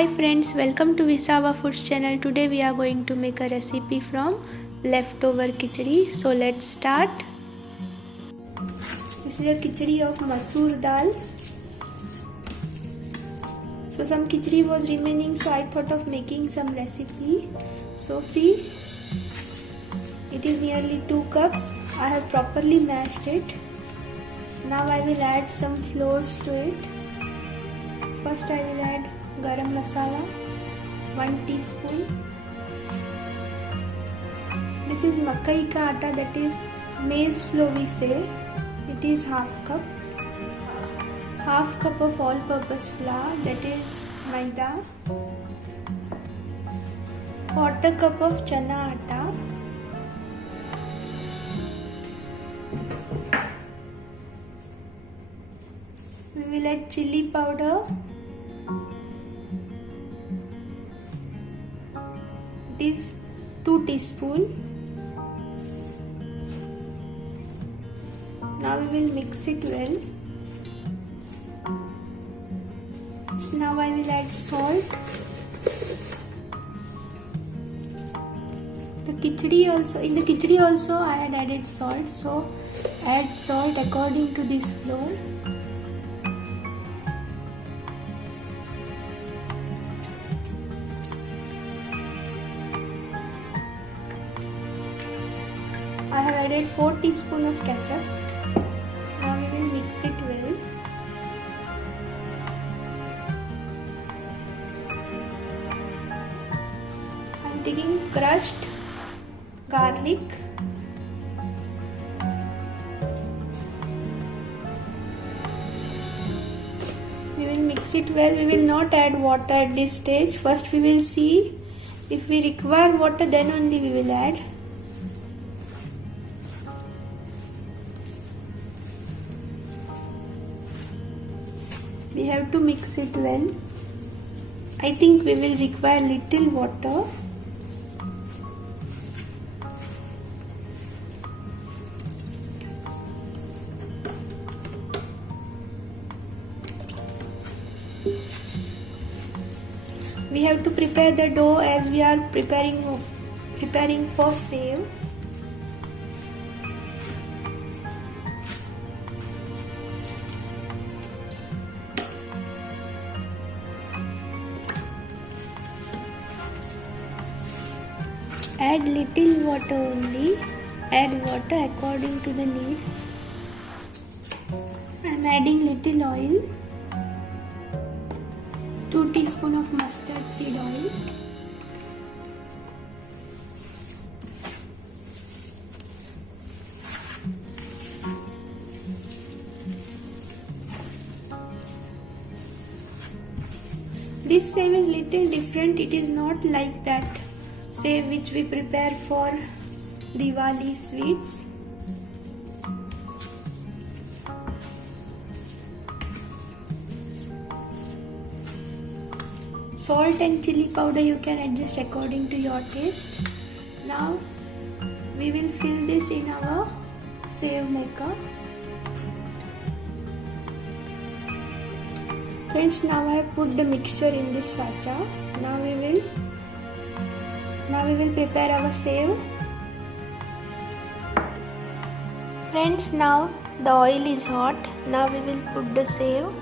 Hi friends, welcome to Visava Foods channel. Today we are going to make a recipe from leftover khichdi. So let's start. This is a khichdi of masoor dal. So some khichdi was remaining, so I thought of making some recipe. So see, it is nearly 2 cups. I have properly mashed it. Now I will add some flours to it. First I will add garam masala, 1 teaspoon. This is makai ka atta, that is maize flour we say. It is half cup. Half cup of all-purpose flour, that is maida. 1/4 cup of chana atta. We will add chili powder. It is 2 teaspoons. Now we will mix it well. So now I will add salt. In the khichdi also I had added salt, so add salt according to this flour. I have added 4 teaspoons of ketchup. Now we will mix it well. I am taking crushed garlic. We will mix it well. We will not add water at this stage. First we will see if we require water, then only we will add. We have to mix it well. I think we will require little water. We have to prepare the dough as we are preparing for sev. Add little water only. Add water according to the need. I am adding little oil. 2 teaspoons of mustard seed oil. This sev is little different. It is not like that sev which we prepare for Diwali sweets. Salt and chili powder you can adjust according to your taste. Now we will fill this in our sev maker. Friends, now I have put the mixture in this sacha. Now we will prepare our sev. Friends, now the oil is hot. Now we will put the sev.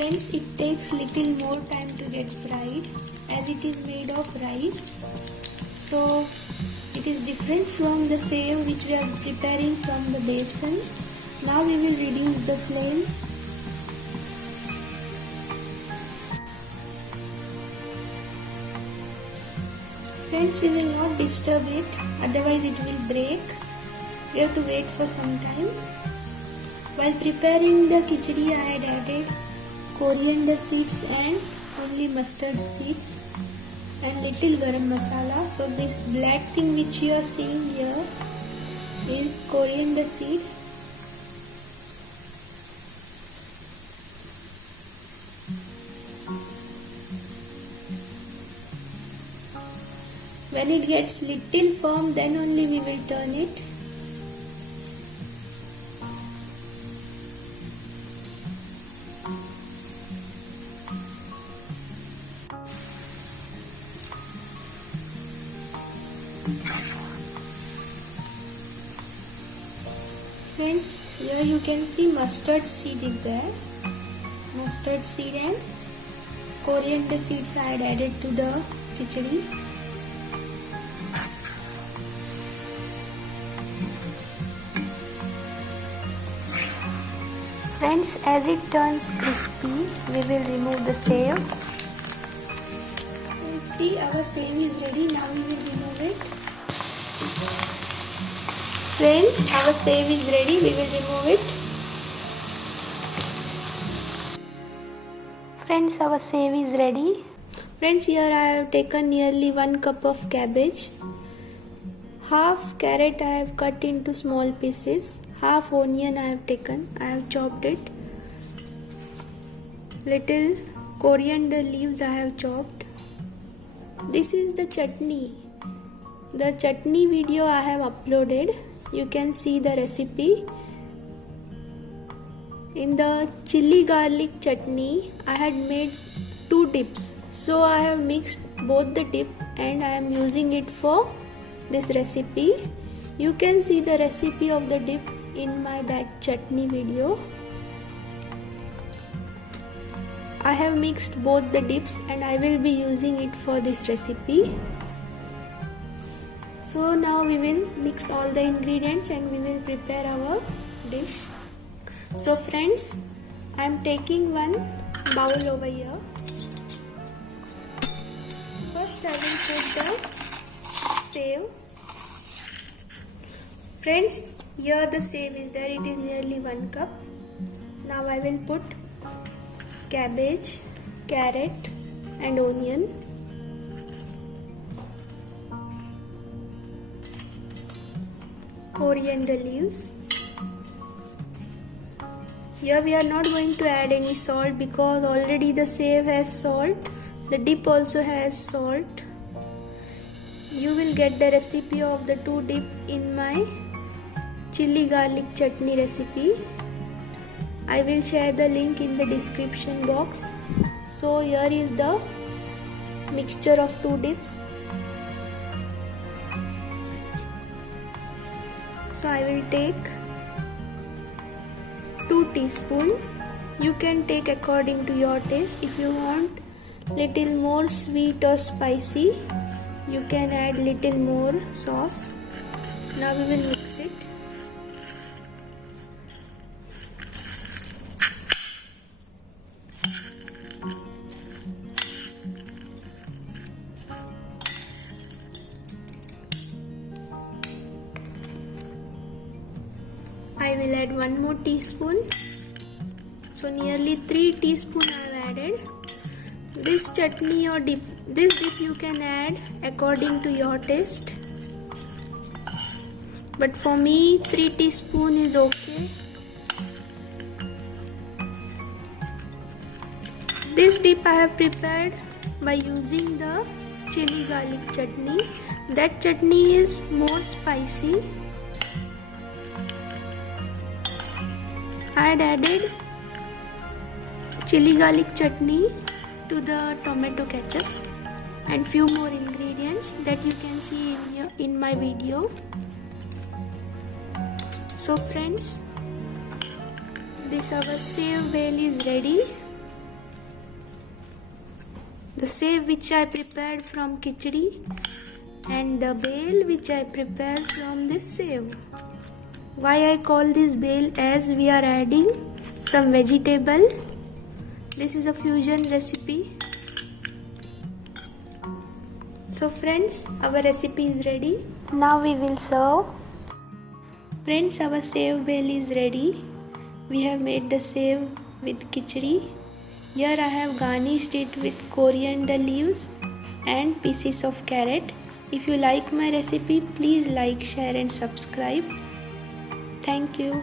Friends, it takes little more time to get fried as it is made of rice. So it is different from the sev which we are preparing from the besan. Now we will reduce the flame. Friends, we will not disturb it, otherwise it will break. We have to wait for some time. While preparing the khichdi, I had added coriander seeds and only mustard seeds and little garam masala. So this black thing which you are seeing here is coriander seed. When it gets little firm, then only we will turn it. Friends, here you can see mustard seed is there. Mustard seed and coriander seeds I had added to the khichdi. Friends, as it turns crispy, we will remove the save. Let's see, our save is ready. Now we will remove it. Friends, our save is ready. We will remove it. Friends, our save is ready. Friends, here I have taken nearly 1 cup of cabbage. Half carrot I have cut into small pieces. Half onion I have taken. I have chopped it. Little coriander leaves I have chopped. This is the chutney. The chutney video I have uploaded. You can see the recipe. In the chili garlic chutney, I had made 2 dips. So I have mixed both the dip and I am using it for this recipe. You can see the recipe of the dip in my that chutney video. I have mixed both the dips and I will be using it for this recipe. So now we will mix all the ingredients and we will prepare our dish. So friends, I am taking one bowl over here. First I will put the save. Friends, here the save is there. It is nearly 1 cup. Now I will put cabbage, carrot and onion. Coriander leaves. Here we are not going to add any salt because already the save has salt. The dip also has salt. You will get the recipe of the 2 dip in my chili garlic chutney recipe. I will share the link in the description box. So here is the mixture of 2 dips. So I will take 2 teaspoons. You can take according to your taste. If you want little more sweet or spicy, you can add little more sauce. Now we will mix it. I will add 1 more teaspoon. So nearly 3 teaspoons I have added. This chutney or dip, this dip you can add according to your taste. But for me 3 teaspoons is okay. This dip I have prepared by using the chili garlic chutney. That chutney is more spicy. I had added chili garlic chutney to the tomato ketchup and few more ingredients that you can see in my video. So friends, this our save bale is ready. The save which I prepared from khichdi and the bale which I prepared from this save. Why I call this bale? As we are adding some vegetable. This is a fusion recipe. So friends, our recipe is ready. Now we will serve. Friends, our save bale is ready. we have made the same with khichdi. Here I have garnished it with coriander leaves and pieces of carrot. If you like my recipe, please like, share and subscribe. Thank you.